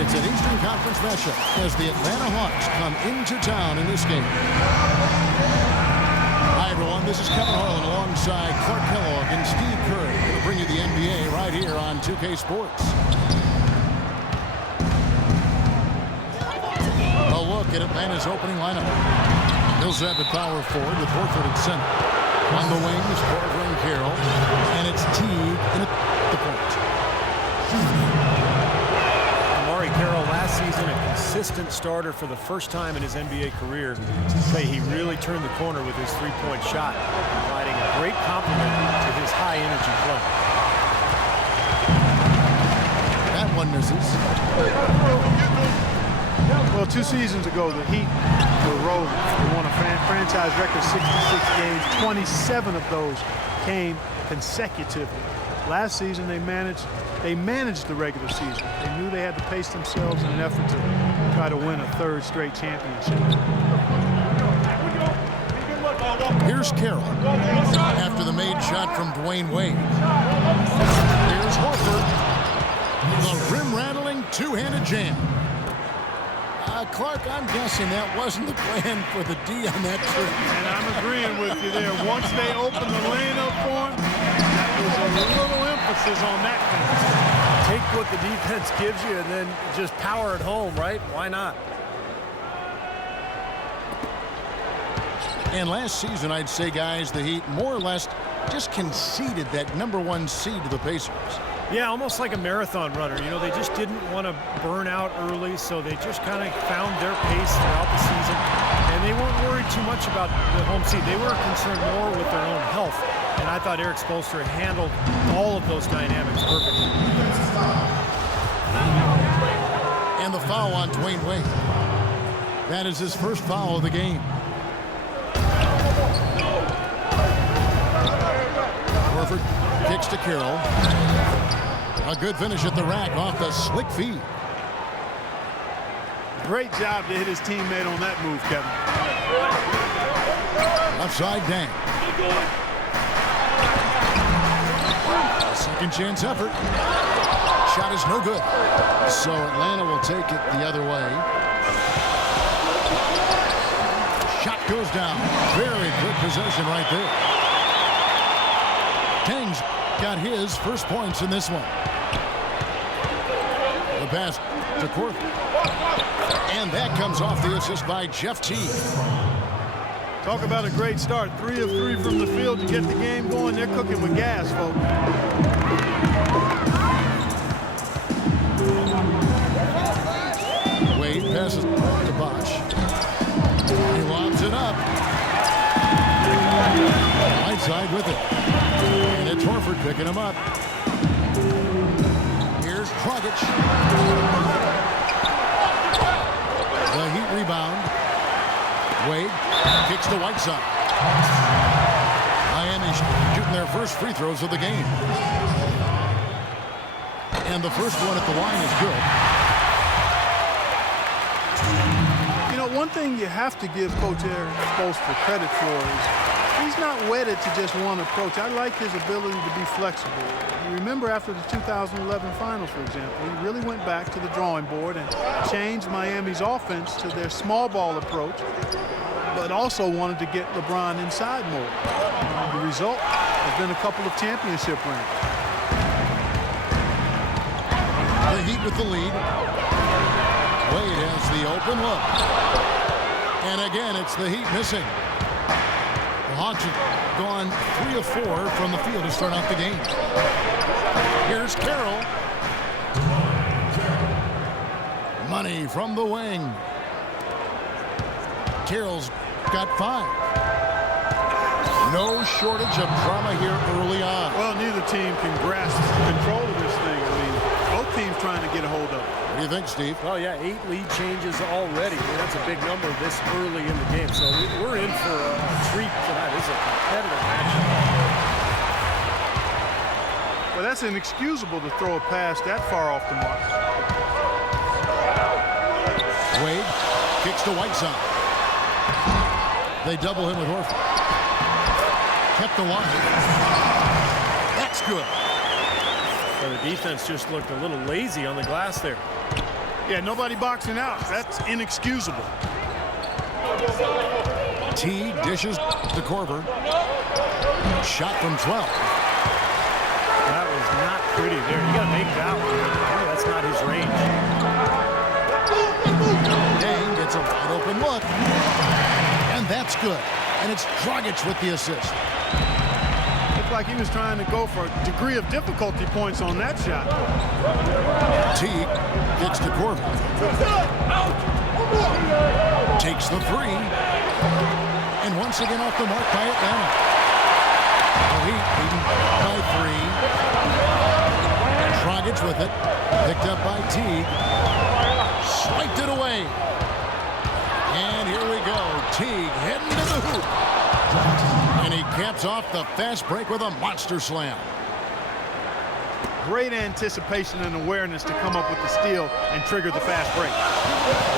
It's an Eastern Conference matchup as the Atlanta Hawks come into town in this game. Hi, everyone. This is Kevin Harlan alongside Clark Kellogg and Steve Kerr. Going to bring you the NBA right here on 2K Sports. A look at Atlanta's opening lineup. Millsap at power forward with Horford at center. On the wings, Korver and Carroll. And it's Teague in at the point. Carroll last season a consistent starter for the first time in his NBA career. He really turned the corner with his three-point shot, providing a great complement to his high-energy play. That one misses. Well, 2 seasons ago, the Heat were rolling. They won a franchise record 66 games. 27 of those came consecutively. Last season, they managed the regular season. They knew they had to pace themselves in an effort to try to win a 3rd straight championship. Here's Carroll after the made shot from Dwayne Wade. Here's Horford. The rim-rattling two-handed jam. Clark, I'm guessing that wasn't the plan for the D on that trip. And I'm agreeing with you there. Once they opened the lane up for him, that was a little emphasis on that thing. Take what the defense gives you and then just power it home, right? Why not? And last season, I'd say, guys, the Heat more or less just conceded that #1 seed to the Pacers. Yeah, almost like a marathon runner. You know, they just didn't want to burn out early, so they just kind of found their pace throughout the season. And they weren't worried too much about the home seed. They were concerned more with their own health. And I thought Eric Spoelstra handled all of those dynamics perfectly. And the foul on Dwayne Wade. That is his first foul of the game. Horford kicks to Carroll. A good finish at the rack off the slick feed. Great job to hit his teammate on that move, Kevin. Upside down. A second chance effort. Shot is no good. So Atlanta will take it the other way. Shot goes down. Very good possession right there. Tang's got his first points in this one. The pass to Korver. And that comes off the assist by Jeff Teague. Talk about a great start. 3 of 3 from the field to get the game going. They're cooking with gas, folks. Wade passes to Bosch. He lobs it up. Right side with it. And it's Horford picking him up. Here's Dragic. The Heat rebound. Wade kicks to Whiteside. Miami shooting their first free throws of the game. And the first one at the line is good. You know, one thing you have to give Coach Eric Spoelstra credit for is he's not wedded to just one approach. I like his ability to be flexible. You remember after the 2011 finals, for example, he really went back to the drawing board and changed Miami's offense to their small ball approach, but also wanted to get LeBron inside more. The result has been a couple of championship rings. The Heat with the lead. Wade has the open look. And again, it's the Heat missing. The Hawks have gone 3 of 4 from the field to start out the game. Here's Carroll. Money from the wing. Carroll's got 5. No shortage of drama here early on. Well, neither team can grasp control of this thing. I mean, both teams trying to get a hold of it. What do you think, Steve? Well, yeah, 8 lead changes already. I mean, that's a big number this early in the game. So we're in for a treat tonight. This is a competitive matchup. Well, that's inexcusable to throw a pass that far off the mark. Wade kicks to Whiteside. They double him with Horford. Kept the line. That's good. Well, the defense just looked a little lazy on the glass there. Yeah, nobody boxing out. That's inexcusable. Teague dishes to Korver. Shot from 12. That was not pretty there. You got to make that one. Oh, that's not his range. Dang gets a wide open look. And that's good. And it's Dragic with the assist. Looked like he was trying to go for a degree of difficulty points on that shot. Teague gets to Korver. Takes the three. And once again off the mark by Atlanta. The Heat beaten by 3. Dragic with it. Picked up by Teague. Swiped it away. And here we go. Teague heading to the hoop. And he caps off the fast break with a monster slam. Great anticipation and awareness to come up with the steal and trigger the fast break.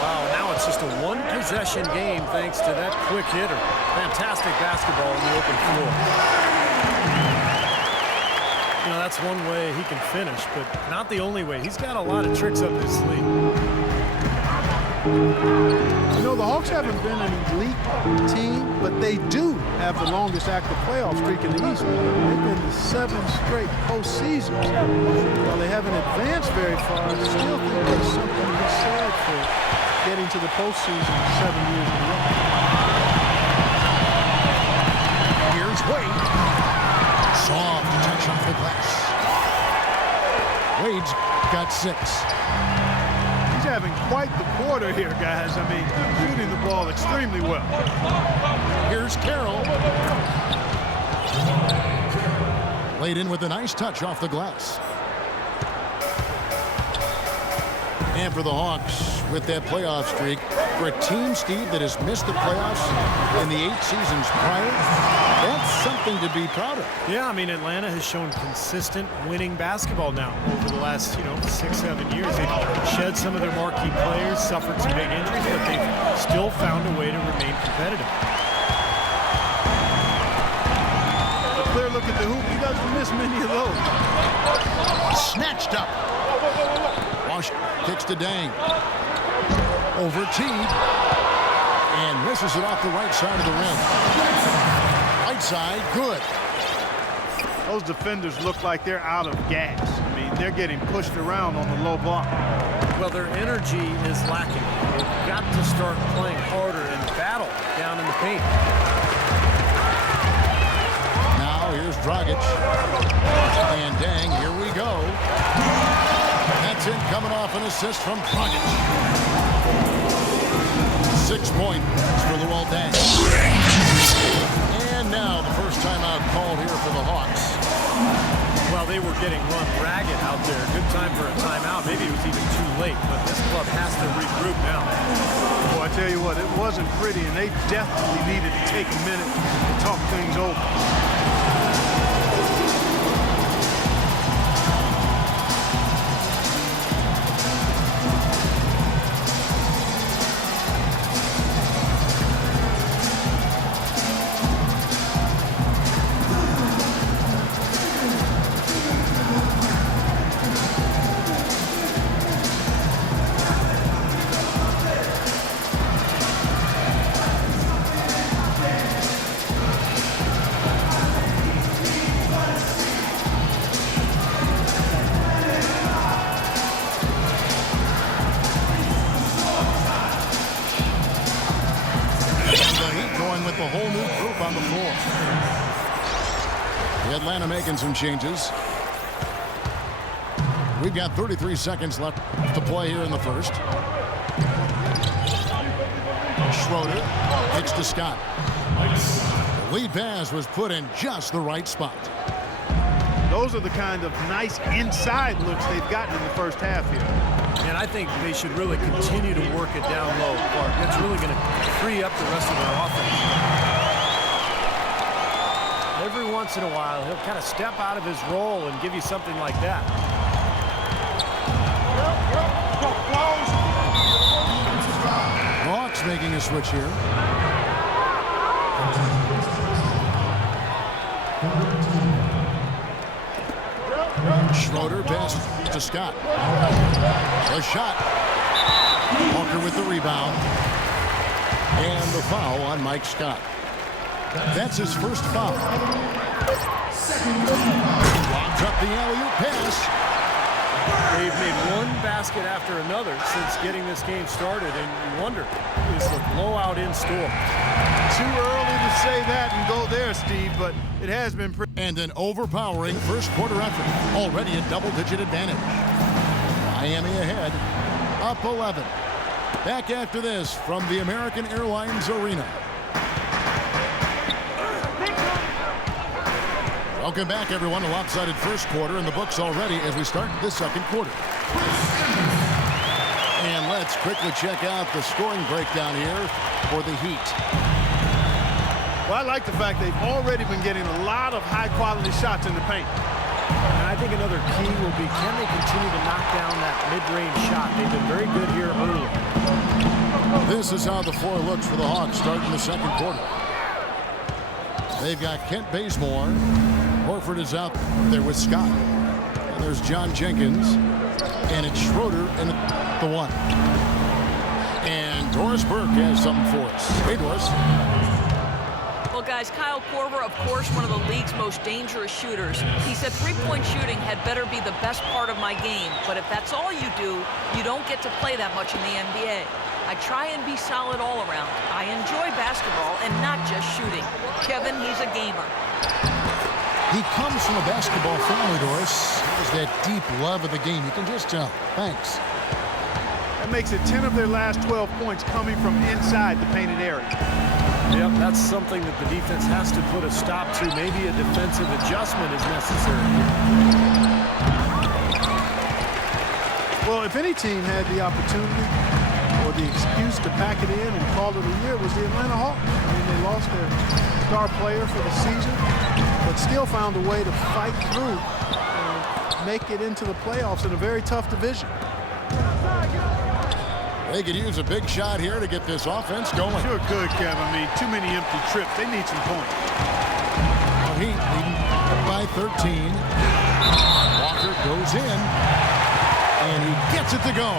Wow, now it's just a one-possession game thanks to that quick hitter. Fantastic basketball in the open floor. You know, that's one way he can finish, but not the only way. He's got a lot of tricks up his sleeve. You know, the Hawks haven't been an elite team, but they do have the longest active playoff streak in the East. They've been to 7 straight postseasons. While they haven't advanced very far, I still think there's something to be said for getting to the postseason 7 years in a row. Here's Wade. Soft touch off the glass. Wade's got 6. He's having quite the quarter here, guys. I mean, shooting the ball extremely well. Here's Carroll. Laid in with a nice touch off the glass. And for the Hawks, with that playoff streak, for a team, Steve, that has missed the playoffs in the 8 seasons prior, that's something to be proud of. Yeah, I mean, Atlanta has shown consistent winning basketball now over the last, 6-7 years. They've shed some of their marquee players, suffered some big injuries, but they've still found a way to remain competitive. A clear look at the hoop. He doesn't miss many of those. Snatched up. Wash kicks to Dang. Over Teague. And misses it off the right side of the rim. Right side, good. Those defenders look like they're out of gas. I mean, they're getting pushed around on the low block. Well, their energy is lacking. They've got to start playing harder and battle down in the paint. Now here's Dragic. And Dang, here we go. That's it, coming off an assist from Dragic. 6 points for Luol Deng. And now the first timeout called here for the Hawks. Well, they were getting run ragged out there. Good time for a timeout. Maybe it was even too late, but this club has to regroup now. Well, I tell you what, it wasn't pretty, and they definitely needed to take a minute to talk things over. With a whole new group on the floor. Atlanta making some changes. We've got 33 seconds left to play here in the first. Schroeder kicks to Scott. The lead pass was put in just the right spot. Those are the kind of nice inside looks they've gotten in the first half here. And I think they should really continue to work it down low, Clark. It's really going to free up the rest of their offense. Every once in a while, he'll kind of step out of his role and give you something like that. Hawks making a switch here. Schroeder pass to Scott. A shot. Walker with the rebound. And the foul on Mike Scott. That's his first foul. Lobs up the alley-oop pass. They've made one basket after another since getting this game started, and you wonder, is the blowout in store? Too early to say that and go there, Steve, but it has been pretty. And an overpowering first quarter effort. Already a double-digit advantage. Miami ahead, up 11. Back after this from the American Airlines Arena. Welcome back, everyone. A lopsided first quarter in the books already as we start the second quarter. And let's quickly check out the scoring breakdown here for the Heat. Well, I like the fact they've already been getting a lot of high-quality shots in the paint. And I think another key will be, can they continue to knock down that mid-range shot? They've been very good here early. This is how the floor looks for the Hawks starting the second quarter. They've got Kent Bazemore. Horford is out there with Scott. And there's John Jenkins. And it's Schroeder in the one. And Doris Burke has something for us. Hey, Doris. Well, guys, Kyle Korver, of course, one of the league's most dangerous shooters. He said three-point shooting had better be the best part of my game. But if that's all you do, you don't get to play that much in the NBA. I try and be solid all around. I enjoy basketball and not just shooting. Kevin, he's a gamer. He comes from a basketball family, Doris. He has that deep love of the game. You can just tell. Thanks. That makes it 10 of their last 12 points coming from inside the painted area. Yep, that's something that the defense has to put a stop to. Maybe a defensive adjustment is necessary. Well, if any team had the opportunity or the excuse to pack it in and call it a year, it was the Atlanta Hawks. I mean, they lost their star player for the season, but still found a way to fight through and make it into the playoffs in a very tough division. They could use a big shot here to get this offense going. Sure could, Kevin. I mean, too many empty trips. They need some points. Well, Heat leading by 13. Walker goes in, and he gets it to go.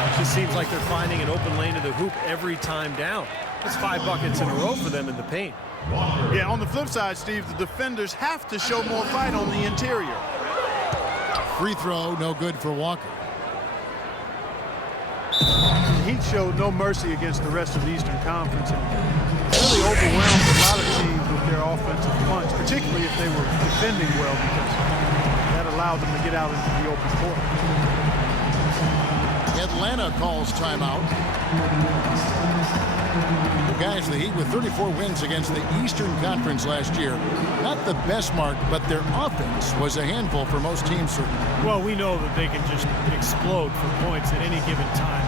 It just seems like they're finding an open lane to the hoop every time down. That's 5 buckets in a row for them in the paint. Yeah, on the flip side, Steve, the defenders have to show more fight on the interior. Free throw, no good for Walker. The Heat showed no mercy against the rest of the Eastern Conference and really overwhelmed a lot of teams with their offensive punch, particularly if they were defending well, because that allowed them to get out into the open court. Atlanta calls timeout. The guys, the Heat with 34 wins against the Eastern Conference last year. Not the best mark, but their offense was a handful for most teams, certainly. Well, we know that they can just explode for points at any given time.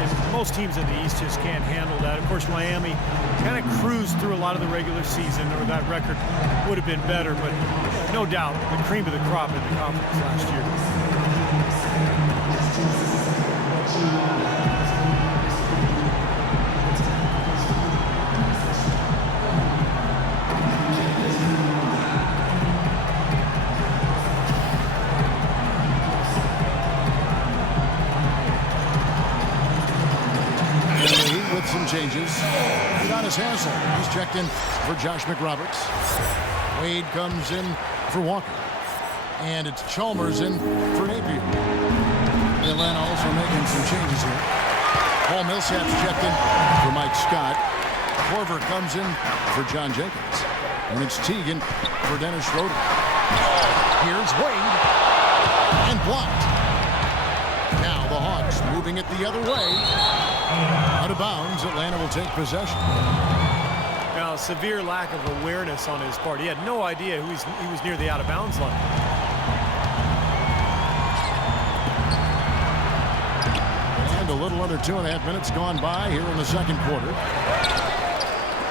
And most teams in the East just can't handle that. Of course, Miami kind of cruised through a lot of the regular season, or that record would have been better, but no doubt the cream of the crop in the conference last year. Some changes. Udonis Haslem, he's checked in for Josh McRoberts. Wade comes in for Walker. And it's Chalmers in for Napier. Atlanta also making some changes here. Paul Millsap's checked in for Mike Scott. Korver comes in for John Jenkins. And it's Teagan for Dennis Schroeder. Here's Wade. And blocked. Now the Hawks moving it the other way. Out of bounds, Atlanta will take possession. Now, severe lack of awareness on his part. He had no idea he was near the out-of-bounds line. And a little under 2.5 minutes gone by here in the second quarter.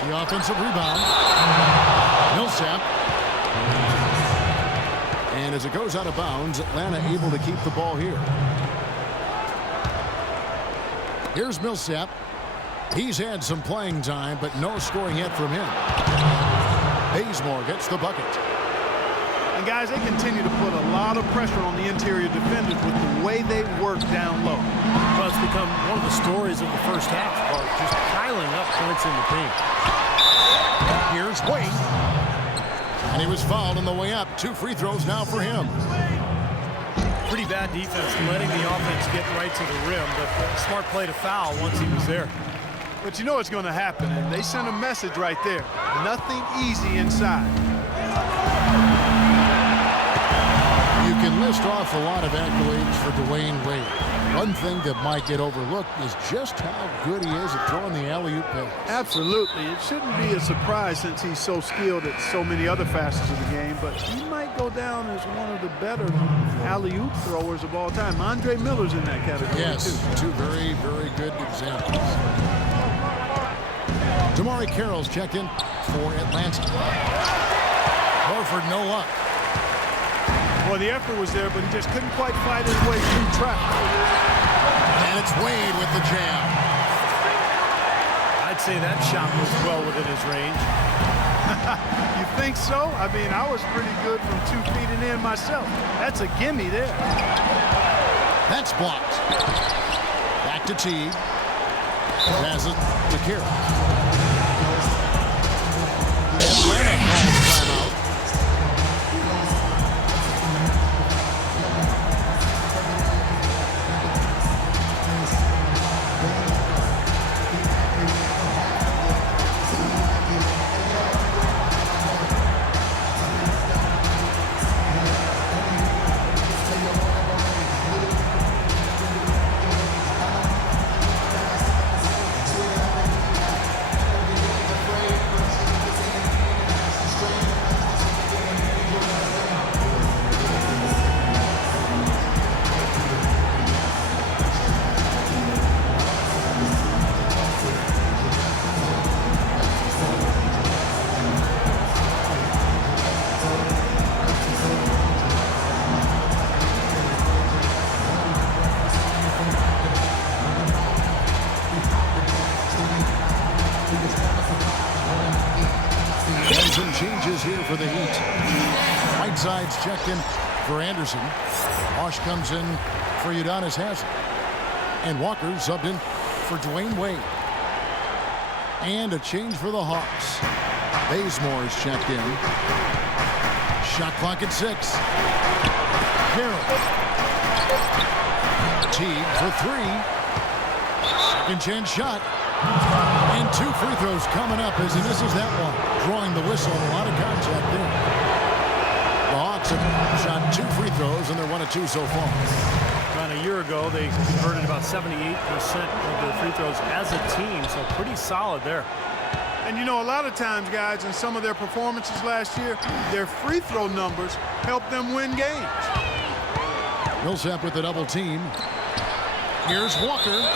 The offensive rebound. Millsap. And as it goes out of bounds, Atlanta able to keep the ball here. Here's Millsap. He's had some playing time, but no scoring yet from him. Bazemore gets the bucket. And guys, they continue to put a lot of pressure on the interior defenders with the way they work down low. Well, become one of the stories of the first half, Clark, just piling up points in the paint. Here's Wade. And he was fouled on the way up. 2 free throws now for him. Pretty bad defense, letting the offense get right to the rim, but smart play to foul once he was there. But you know it's going to happen, and they sent a message right there. Nothing easy inside. You can list off a lot of accolades for Dwayne Wade. One thing that might get overlooked is just how good he is at throwing the alley-oop pass. Absolutely. It shouldn't be a surprise since he's so skilled at so many other facets of the game, but he might go down as one of the better alley-oop throwers of all time. Andre Miller's in that category, yes, too. 2 very, very good examples. Damari Carroll's checked in for Atlanta. Horford, no luck. Well, the effort was there, but he just couldn't quite fight his way through traffic. And it's Wade with the jam. I'd say that shot was well within his range. You think so? I mean, I was pretty good from 2 feet and in myself. That's a gimme there. That's blocked. Back to Teague. Passes to Carroll. Atlanta calls timeout. Here for the Heat. Whiteside's checked in for Anderson. Bosch comes in for Udonis Haslem. And Walker subbed in for Dwayne Wade. And a change for the Hawks. Bazemore is checked in. Shot clock at 6. Carroll. Teague for 3. Second chance shot. And 2 free throws coming up as he misses that one. Drawing the whistle, a lot of contact there. The Hawks have shot 2 free throws, and they're 1 of 2 so far. About a year ago, they converted about 78% of their free throws as a team, so pretty solid there. And you know, a lot of times, guys, in some of their performances last year, their free throw numbers helped them win games. Millsap with the double team. Here's Walker.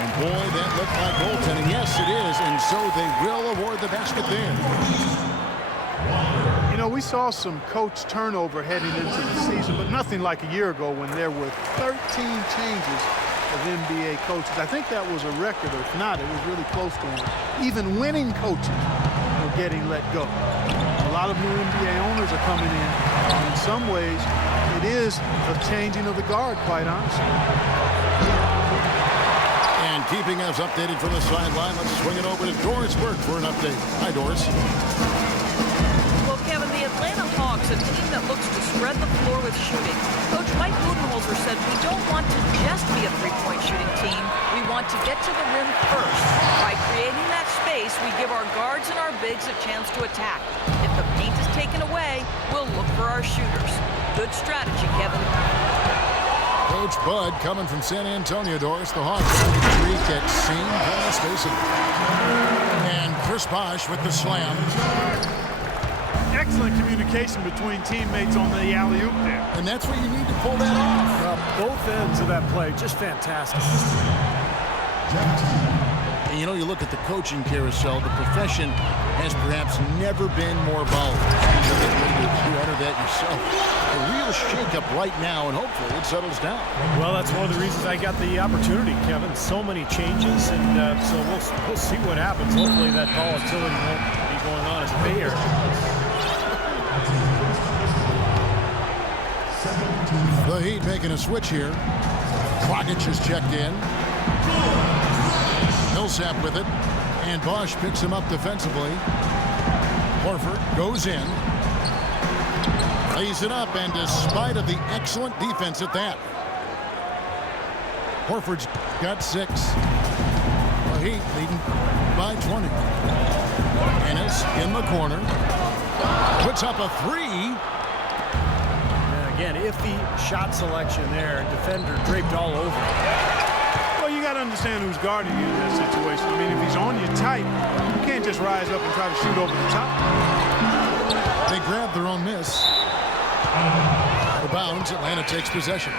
And boy, that looked like goaltending. Yes, it is. And so they will award the basket there. You know, we saw some coach turnover heading into the season, but nothing like a year ago when there were 13 changes of NBA coaches. I think that was a record, or if not, it was really close to one. Even winning coaches were getting let go. A lot of new NBA owners are coming in, and in some ways, it is a changing of the guard, quite honestly. And keeping us updated from the sideline, let's swing it over to Doris Burke for an update. Hi, Doris. Well, Kevin, the Atlanta Hawks, a team that looks to spread the floor with shooting. Coach Mike Budenholzer said, we don't want to just be a three-point shooting team. We want to get to the rim first. By creating that space, we give our guards and our bigs a chance to attack. If the paint is taken away, we'll look for our shooters. Good strategy, Kevin. Coach Bud coming from San Antonio, Doris. The Hawks have a streak at St. Paul Station. And Chris Bosh with the slam. Excellent communication between teammates on the alley-oop there. And that's what you need to pull that off. Both ends of that play, just fantastic. And you know, you look at the coaching carousel, the profession has perhaps never been more volatile. You enter that yourself. A real shakeup right now, and hopefully it settles down. Well, that's one of the reasons I got the opportunity, Kevin. So many changes, and so we'll see what happens. Hopefully that volatility won't be going on as fair. The Heat making a switch here. Dragic is checked in. Millsap with it. And Bosch picks him up defensively. Horford goes in. Lays it up, and despite of the excellent defense at that, Horford's got 6. The Heat leading by 20. Ennis in the corner. Puts up a 3. And again, if the shot selection there, defender draped all over him. Well, you got to understand who's guarding you in that situation. I mean, if he's on you tight, you can't just rise up and try to shoot over the top. They grab their own miss. Out of bounds, Atlanta takes possession.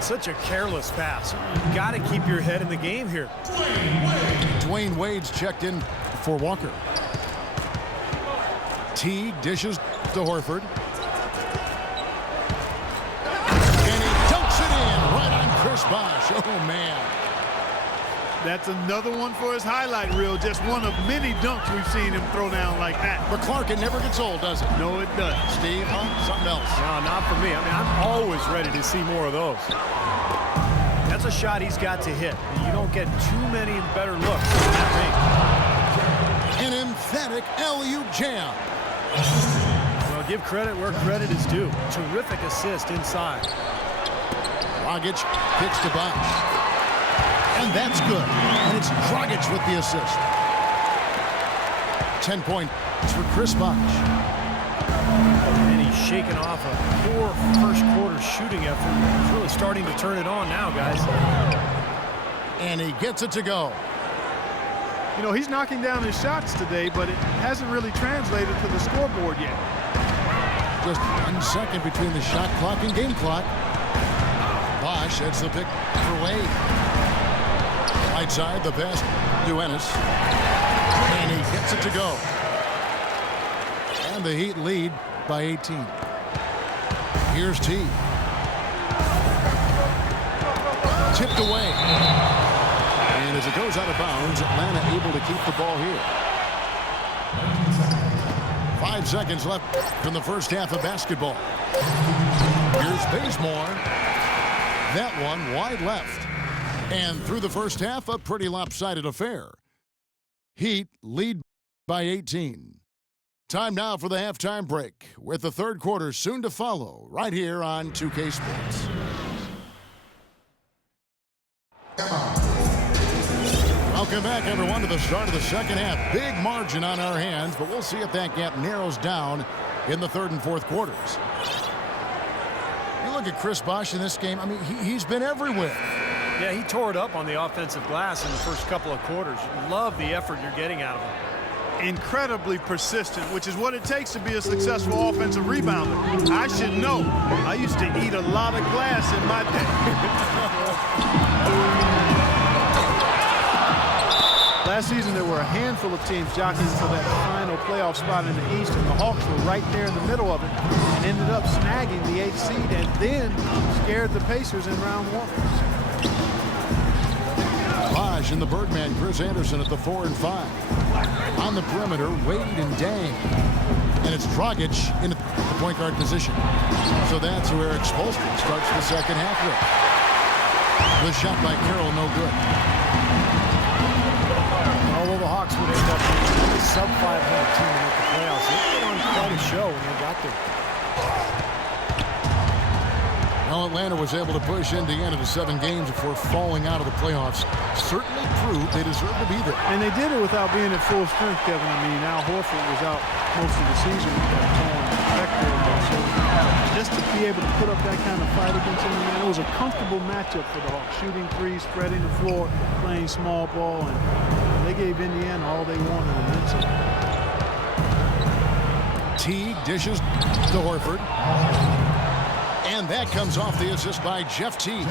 Such a careless pass. You got to keep your head in the game here. Dwayne Wade's checked in for Walker. Teague dishes to Horford. And he dunks it in right on Chris Bosh. Oh, man. That's another one for his highlight reel. Just one of many dunks we've seen him throw down like that. But Clark, it never gets old, does it? No, it doesn't. Steve, something else. No, not for me. I mean, I'm always ready to see more of those. That's a shot he's got to hit. You don't get too many better looks in that range. An emphatic alley-oop jam. Well, give credit where credit is due. Terrific assist inside. Dragic kicks to Bosh. And that's good. And it's Dragic with the assist. 10 points for Chris Bosh. And he's shaking off a poor first quarter shooting effort. He's really starting to turn it on now, guys. And he gets it to go. You know, he's knocking down his shots today, but it hasn't really translated to the scoreboard yet. Just 1 second between the shot clock and game clock. Bosh heads the pick for Wade. Right side, the pass to Ennis. And he gets it to go. And the Heat lead by 18. Here's T. Tipped away. And as it goes out of bounds, Atlanta able to keep the ball here. 5 seconds left in the first half of basketball. Here's Bazemore. That one wide left. And through the first half, a pretty lopsided affair. Heat lead by 18. Time now for the halftime break, with the third quarter soon to follow, right here on 2K Sports. Welcome back, everyone, to the start of the second half. Big margin on our hands, but we'll see if that gap narrows down in the third and fourth quarters. You look at Chris Bosh in this game, I mean, he's been everywhere. Yeah, he tore it up on the offensive glass in the first couple of quarters. Love the effort you're getting out of him. Incredibly persistent, which is what it takes to be a successful offensive rebounder. I should know. I used to eat a lot of glass in my day. Last season, there were a handful of teams jockeying for that final playoff spot in the East, and the Hawks were right there in the middle of it and ended up snagging the 8th seed and then scared the Pacers in round 1. Bosh and the Birdman, Chris Anderson at the 4 and 5. On the perimeter, Wade and Dang. And it's Dragic in the point guard position. So that's where Eric Spoelstra starts the second half with. The shot by Carroll, no good. Although the Hawks would end up being a sub-500 team to make the playoffs, they put on quite a show when they got there. Well, Atlanta was able to push Indiana to 7 games before falling out of the playoffs. Certainly proved they deserve to be there. And they did it without being at full strength, Kevin. I mean, Al Horford was out most of the season with that torn pectoral muscle. Just to be able to put up that kind of fight against Indiana, it was a comfortable matchup for the Hawks. Shooting threes, spreading the floor, playing small ball, and they gave Indiana all they wanted and then some. Teague dishes to Horford. And that comes off the assist by Jeff Teague.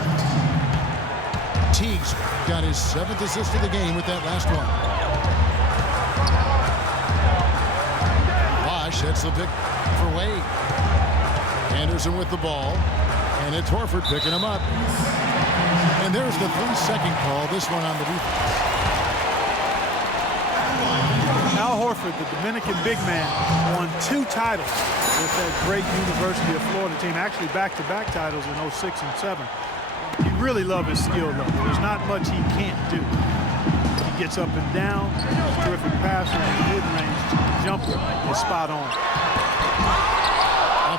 Teague's got his 7th assist of the game with that last one. Bosh hits the pick for Wade. Anderson with the ball. And it's Horford picking him up. And there's the 3-second call, this one on the defense. Al Horford, the Dominican big man, won 2 titles with that great University of Florida team, actually back-to-back titles in 06 and 07. He really love his skill level. There's not much he can't do. He gets up and down. He's a terrific passer. And mid-range jumper is spot on.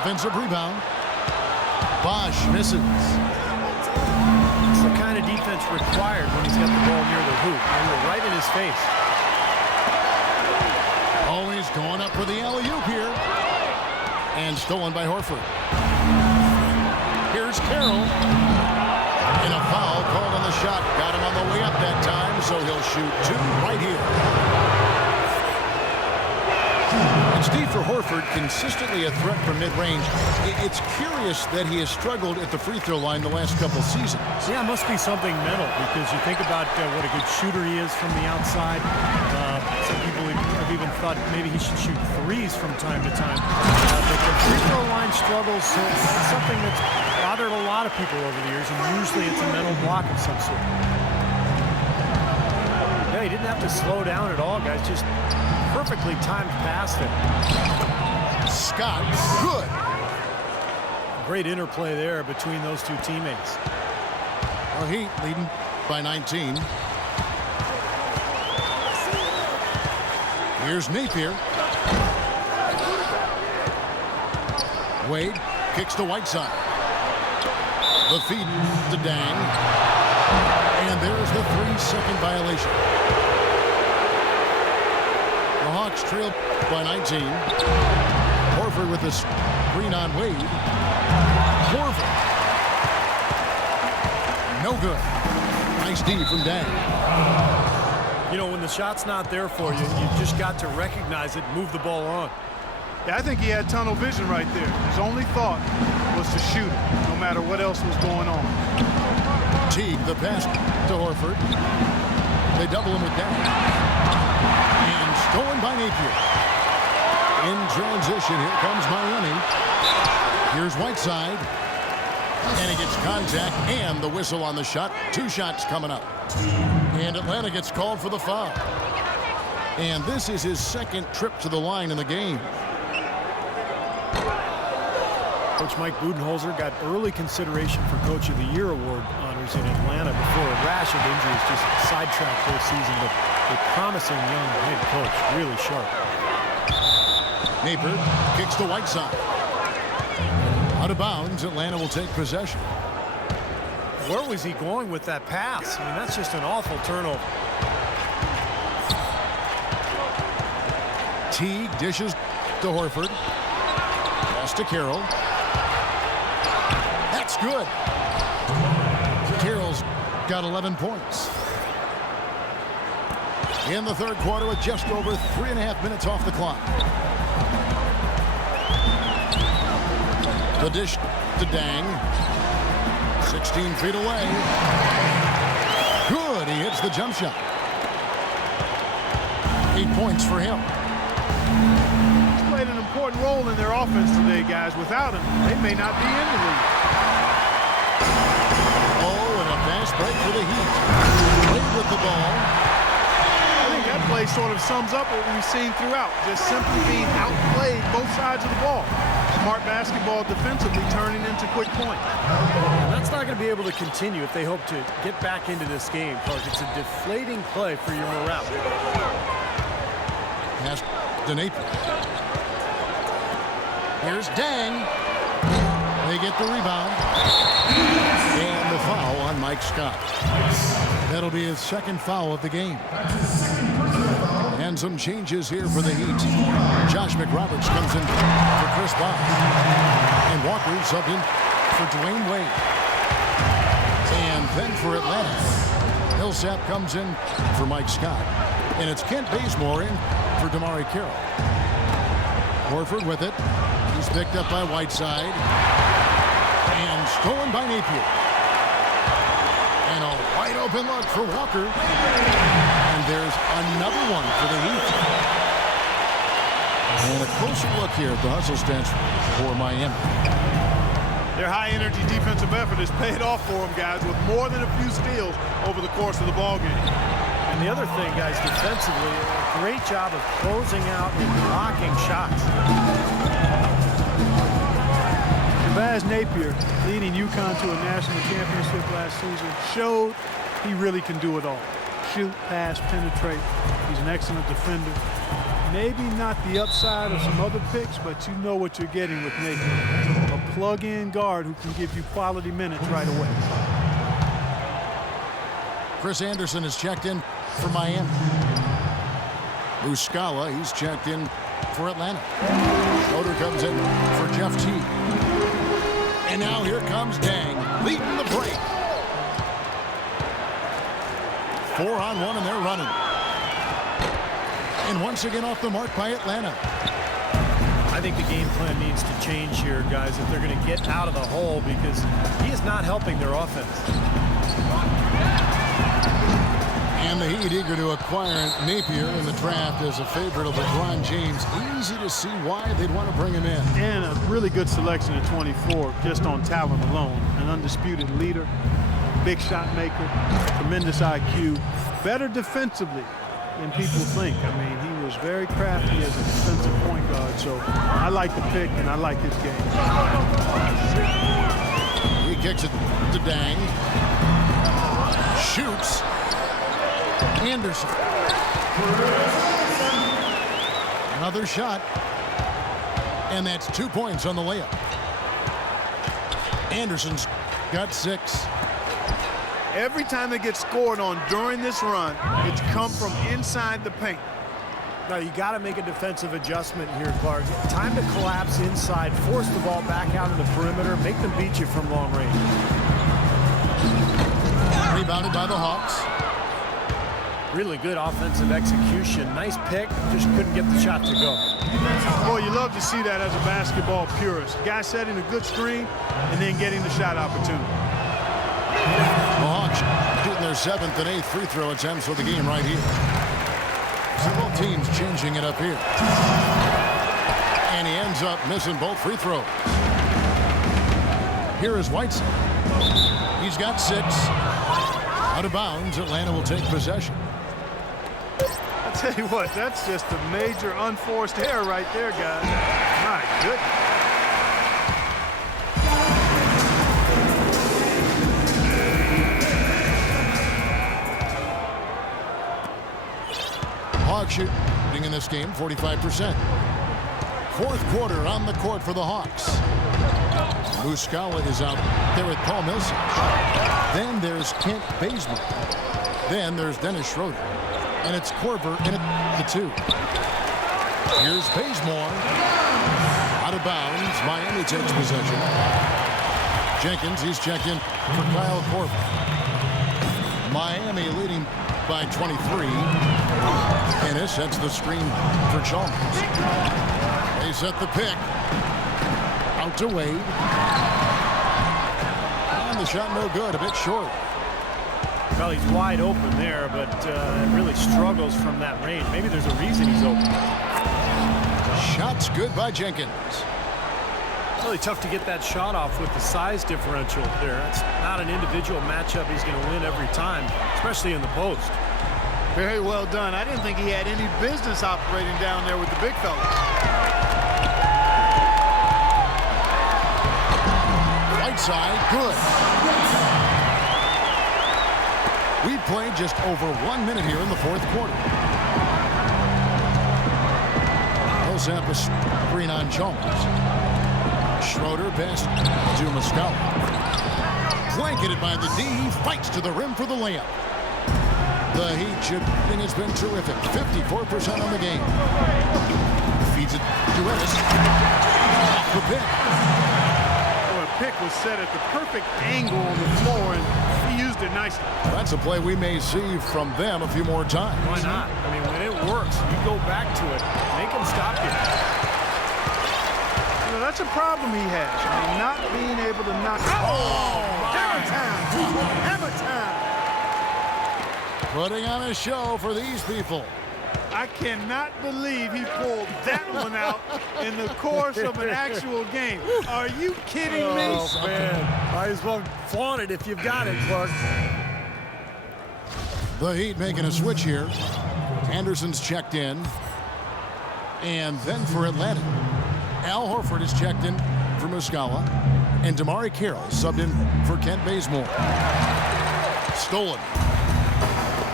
Offensive rebound. Bosch misses. It's the kind of defense required when he's got the ball near the hoop. And we're right in his face. Always going up for the alley-oop here. And stolen by Horford. Here's Carroll. And a foul called on the shot. Got him on the way up that time, so he'll shoot 2 right here. And Steve, for Horford, consistently a threat from mid-range. It's curious that he has struggled at the free throw line the last couple seasons. Yeah, it must be something mental, because you think about what a good shooter he is from the outside. Some people have even thought maybe he should shoot threes from time to time. But the free throw line struggles, it's something that's bothered a lot of people over the years, and usually it's a mental block of some sort. Yeah, he didn't have to slow down at all, guys. Just perfectly timed pass there. Scott, good. Great interplay there between those two teammates. Well, Heat leading by 19. Here's Napier. Wade kicks to Whiteside. The feed to Dang. And there's the 3-second violation. The Hawks trail by 19. Horford with the screen on Wade. Horford. No good. Nice D from Dang. You know, when the shot's not there for you, you just got to recognize it and move the ball on. Yeah, I think he had tunnel vision right there. His only thought was to shoot it, no matter what else was going on. Teague, the pass to Horford. They double him with Dang. And stolen by Napier. In transition, here comes Miami. Here's Whiteside. And he gets contact and the whistle on the shot. 2 shots coming up. And Atlanta gets called for the foul. And this is his second trip to the line in the game. Coach Mike Budenholzer got early consideration for Coach of the Year award honors in Atlanta before a rash of injuries just sidetracked their season. But a promising young head coach, really sharp. Napier kicks to Whiteside. Out of bounds, Atlanta will take possession. Where was he going with that pass? I mean, that's just an awful turnover. Teague dishes to Horford. Pass to Carroll. That's good. Carroll's got 11 points. In the third quarter with just over 3.5 minutes off the clock. The dish to Dang. 16 feet away. Good. He hits the jump shot. 8 points for him. He's played an important role in their offense today, guys. Without him, they may not be in the league. Oh, and a fast break for the Heat. Played with the ball. I think that play sort of sums up what we've seen throughout. Just simply being outplayed both sides of the ball. Smart basketball defensively turning into quick points. And that's not going to be able to continue if they hope to get back into this game, because it's a deflating play for your morale. Pass to Napier. Here's Dang. They get the rebound. And the foul on Mike Scott. That'll be his second foul of the game. And some changes here for the Heat. Josh McRoberts comes in for Chris Bosh. And Walker subbed in for Dwayne Wade. And then for Atlanta, Millsap comes in for Mike Scott. And it's Kent Bazemore in for Damari Carroll. Horford with it. He's picked up by Whiteside. And stolen by Napier. And a wide open look for Walker. And there's another one for the Heat. And a closer look here at the hustle stats for Miami. Their high-energy defensive effort has paid off for them, guys, with more than a few steals over the course of the ballgame. And the other thing, guys, defensively, a great job of closing out and blocking shots. Baz Napier, leading UConn to a national championship last season, showed he really can do it all. Shoot, pass, penetrate. He's an excellent defender. Maybe not the upside of some other picks, but you know what you're getting with Napier. A plug-in guard who can give you quality minutes right away. Chris Anderson is checked in for Miami. Muscala, he's checked in for Atlanta. Schroeder comes in for Jeff T. And now here comes Dang, leading the break. 4-on-1, and they're running. And once again off the mark by Atlanta. I think the game plan needs to change here, guys, if they're going to get out of the hole, because he is not helping their offense. And the Heat eager to acquire Napier in the draft as a favorite of LeBron James. Easy to see why they'd want to bring him in. And a really good selection at 24, just on talent alone. An undisputed leader, big shot maker, tremendous IQ, better defensively than people think. I mean, he was very crafty as a defensive point guard, so I like the pick and I like his game. He kicks it to Dang. Shoots. Anderson. Another shot. And that's 2 points on the layup. Anderson's got 6. Every time they get scored on during this run, it's come from inside the paint. Now, you got to make a defensive adjustment here, Clark. Time to collapse inside, force the ball back out in the perimeter, make them beat you from long range. Rebounded by the Hawks. Really good offensive execution. Nice pick, just couldn't get the shot to go. Boy, you love to see that as a basketball purist. Guy setting a good screen and then getting the shot opportunity. The Hawks shooting their 7th and 8th free throw attempts for the game right here. So both teams changing it up here. And he ends up missing both free throws. Here is Whiteside. He's got 6. Out of bounds, Atlanta will take possession. I'll tell you what, that's just a major unforced error right there, guys. My goodness. Hawks shooting in this game 45%. Fourth quarter on the court for the Hawks. Muscala is out there with Paul Millsap. Then there's Kent Bazemore. Then there's Dennis Schroeder. And it's Korver in at the 2. Here's Bazemore. Out of bounds. Miami takes possession. Jenkins, he's checked in for Kyle Korver. Miami leading by 23. Ennis sets the screen for Chalmers. They set the pick. Out to Wade. And the shot no good, a bit short. Well, he's wide open there, but really struggles from that range. Maybe there's a reason he's open. Shot's good by Jenkins. Really tough to get that shot off with the size differential there. It's not an individual matchup he's going to win every time, especially in the post. Very well done. I didn't think he had any business operating down there with the big fella. Whiteside, good. We played just over 1 minute here in the fourth quarter. Millsap a screen on Chalmers. Schroeder pass to Muscala. Blanketed by the D. He fights to the rim for the layup. The Heat shooting has been terrific. 54% on the game. Feeds it to Ennis. Off the pick. Well, the pick was set at the perfect angle on the floor, and he used it nicely. That's a play we may see from them a few more times. Why not? I mean, when it works, you go back to it. Make them stop you. You know, that's a problem he has. I mean, not being able to knock. Oh, hammer time! Hammer time! Putting on a show for these people. I cannot believe he pulled that one out in the course of an actual game. Are you kidding me? Oh, man. Might as well flaunt it if you've got it, Clark. The Heat making a switch here. Anderson's checked in. And then for Atlanta, Al Horford is checked in for Muscala. And Damari Carroll subbed in for Kent Bazemore. Stolen.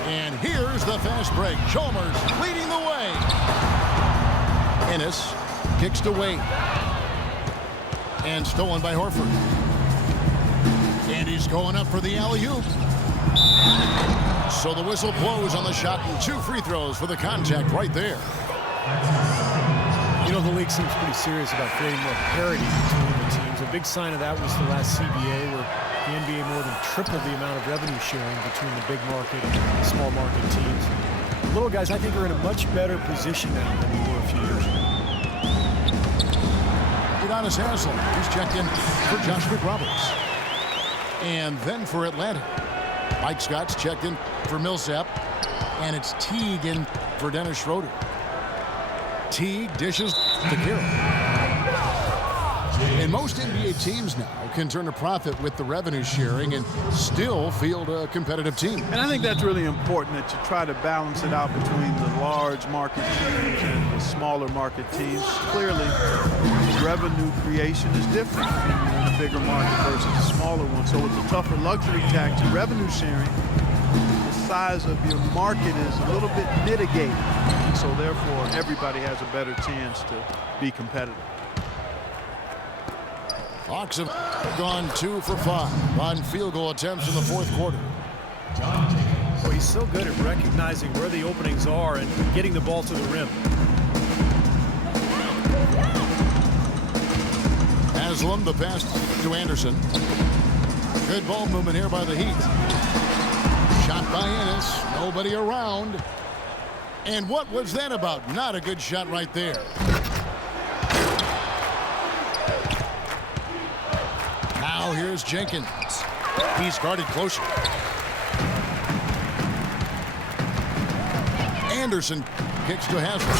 And here's the fast break. Chalmers leading the way. Ennis kicks to Wade. And stolen by Horford. And he's going up for the alley-oop. So the whistle blows on the shot and 2 free throws for the contact right there. You know, the league seems pretty serious about creating more parity between the teams. A big sign of that was the last CBA, where the NBA more than tripled the amount of revenue sharing between the big market and the small market teams. The little guys, I think, are in a much better position now than we were a few years ago. Udonis Haslem, he's checked in for Josh McRoberts. And then for Atlanta, Mike Scott's checked in for Millsap. And it's Teague in for Dennis Schroeder. Teague dishes to Carroll. And most NBA teams now can turn a profit with the revenue sharing and still field a competitive team. And I think that's really important, that you try to balance it out between the large market teams and the smaller market teams. Clearly, revenue creation is different when you're in a bigger market versus a smaller one. So with the tougher luxury tax and revenue sharing, the size of your market is a little bit mitigated. So therefore, everybody has a better chance to be competitive. Hawks have gone 2 for 5 on field goal attempts in the fourth quarter. Well, he's so good at recognizing where the openings are and getting the ball to the rim. Haslem, the pass to Anderson. Good ball movement here by the Heat. Shot by Ennis. Nobody around. And what was that about? Not a good shot right there. Now here's Jenkins. He's guarded closer. Anderson kicks to Haslem.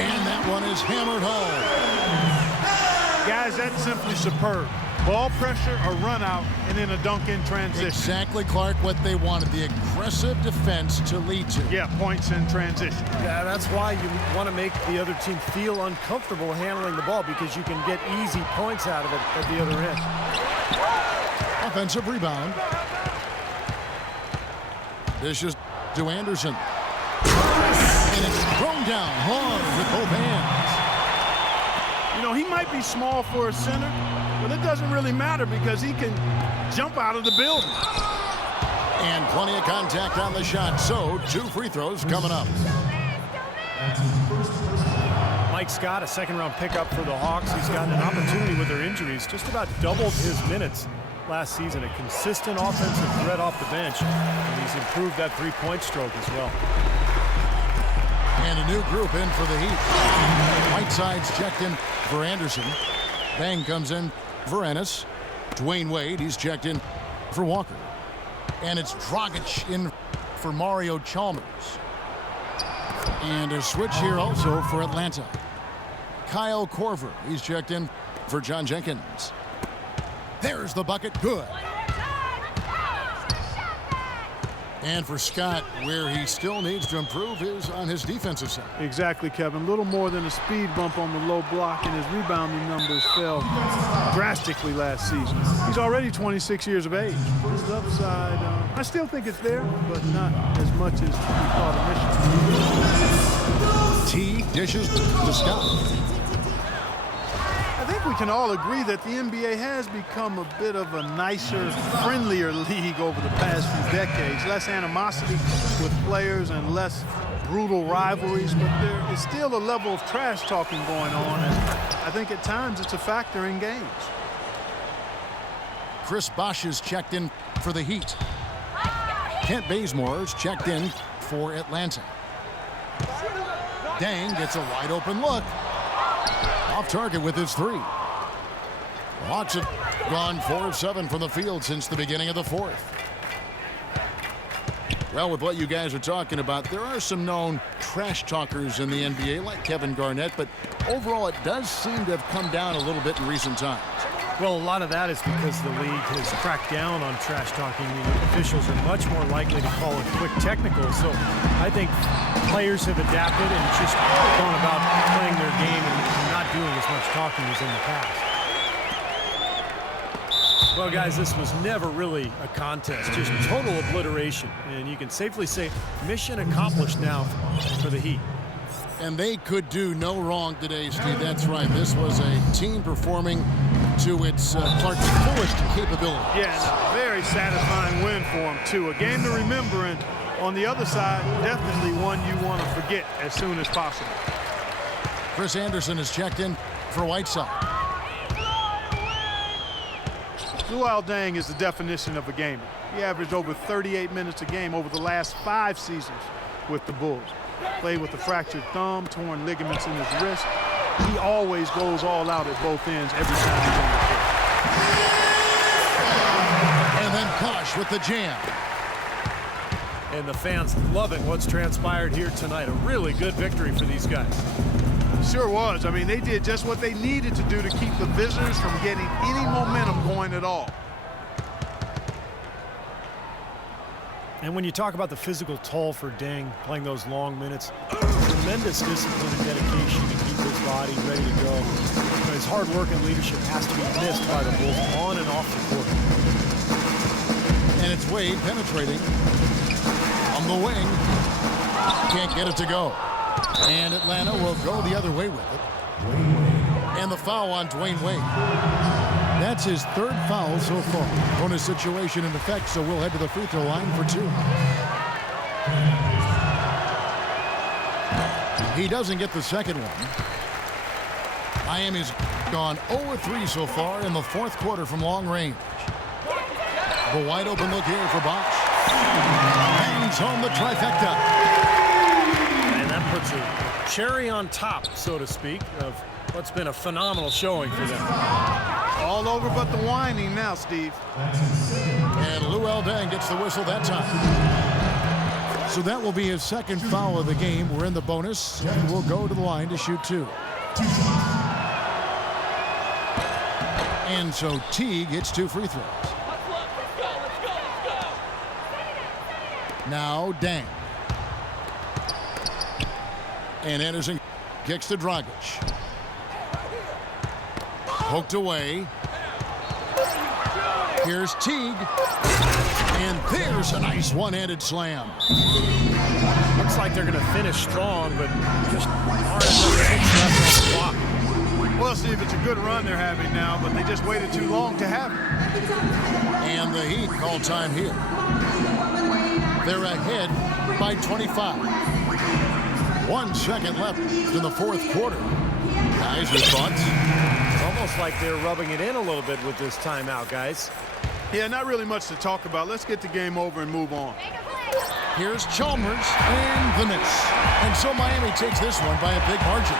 And that one is hammered home. Guys, that's simply superb. Ball pressure, a run out, and then a dunk in transition. Exactly, Clark, what they wanted. The aggressive defense to lead to. Yeah, points in transition. Yeah, that's why you want to make the other team feel uncomfortable handling the ball, because you can get easy points out of it at the other end. Offensive rebound. This is to Anderson. And it's thrown down hard with both hands. You know, he might be small for a center, but it doesn't really matter because he can jump out of the building. And plenty of contact on the shot. So 2 free throws coming up. Mike Scott, a second-round pickup for the Hawks. He's gotten an opportunity with their injuries. Just about doubled his minutes last season. A consistent offensive threat off the bench. And he's improved that three-point stroke as well. And a new group in for the Heat. Whiteside's checked in for Anderson. Bang comes in for Ennis. Dwayne Wade, he's checked in for Walker. And it's Dragic in for Mario Chalmers. And a switch here also for Atlanta. Kyle Korver, he's checked in for John Jenkins. There's the bucket, good. And for Scott, where he still needs to improve is on his defensive side. Exactly, Kevin. Little more than a speed bump on the low block, and his rebounding numbers fell drastically last season. He's already 26 years of age. His upside, I still think it's there, but not as much as we thought initially. T dishes to Scott. I think we can all agree that the NBA has become a bit of a nicer, friendlier league over the past few decades. Less animosity with players and less brutal rivalries, but there is still a level of trash talking going on, and I think at times it's a factor in games. Chris Bosh is checked in for the Heat. Kent Bazemore's checked in for Atlanta. Dang gets a wide open look. Off target with his 3. The Hawks have gone 4 of 7 from the field since the beginning of the fourth. Well, with what you guys are talking about, there are some known trash talkers in the NBA like Kevin Garnett, but overall it does seem to have come down a little bit in recent times. Well, a lot of that is because the league has cracked down on trash talking. The officials are much more likely to call it quick technical. So I think players have adapted and just gone about playing their game and not doing as much talking as in the past. Well, guys, this was never really a contest, just total obliteration. And you can safely say mission accomplished now for the Heat. And they could do no wrong today, Steve. That's right. This was a team performing to its Clark's fullest capability. Yeah, and a very satisfying win for them, too. A game to remember, and on the other side, definitely one you want to forget as soon as possible. Chris Anderson has checked in for Whiteside. Luol Deng is the definition of a gamer. He averaged over 38 minutes a game over the last 5 seasons with the Bulls. Played with a fractured thumb, torn ligaments in his wrist. He always goes all out at both ends every time he's on the court. And then Kosh with the jam. And the fans loving what's transpired here tonight. A really good victory for these guys. Sure was. I mean, they did just what they needed to do to keep the visitors from getting any momentum going at all. And when you talk about the physical toll for Deng playing those long minutes, tremendous discipline and dedication to keep his body ready to go. But his hard work and leadership has to be missed by the Bulls on and off the court. And it's Wade penetrating on the wing. Can't get it to go. And Atlanta will go the other way with it. And the foul on Dwayne Wade. That's his 3rd foul so far. Bonus situation in effect, so we'll head to the free throw line for 2. He doesn't get the second one. Miami's gone 0-3 so far in the 4th quarter from long range. The wide open look here for Bosch. Hangs home the trifecta. And that puts a cherry on top, so to speak, of what's been a phenomenal showing for them. All over but the whining now, Steve. And Luol Deng gets the whistle that time. So that will be his 2nd foul of the game. We're in the bonus, and we'll go to the line to shoot 2. And so Teague hits 2 free throws. Now Deng. And Anderson kicks to Dragic. Poked away. Here's Teague. And there's a nice one-handed slam. Looks like they're going to finish strong, but just aren't enough hits left on the clock. Well, Steve, it's a good run they're having now, but they just waited too long to have it. And the Heat call time here. They're ahead by 25. 1 second left in the 4th quarter. Guys, your thoughts? It's almost like they're rubbing it in a little bit with this timeout, guys. Yeah, not really much to talk about. Let's get the game over and move on. Here's Chalmers and the miss. And so Miami takes this one by a big margin.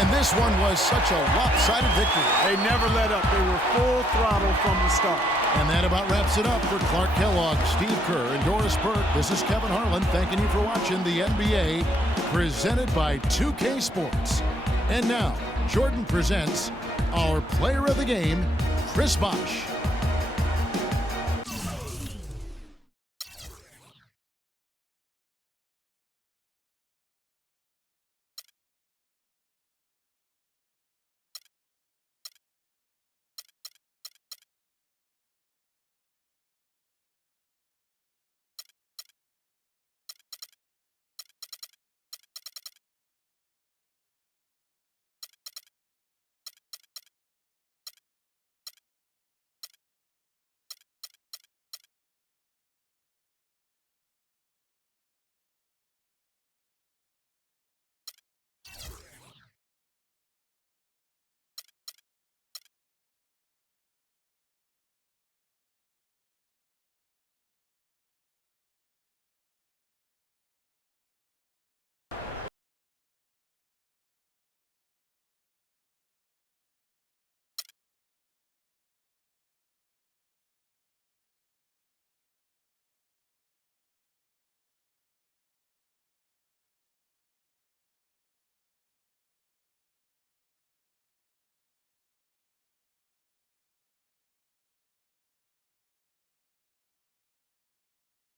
And this one was such a lopsided victory. They never let up. They were full throttle from the start. And that about wraps it up for Clark Kellogg, Steve Kerr, and Doris Burke. This is Kevin Harlan thanking you for watching the NBA presented by 2K Sports. And now, Jordan presents our player of the game, Chris Bosh.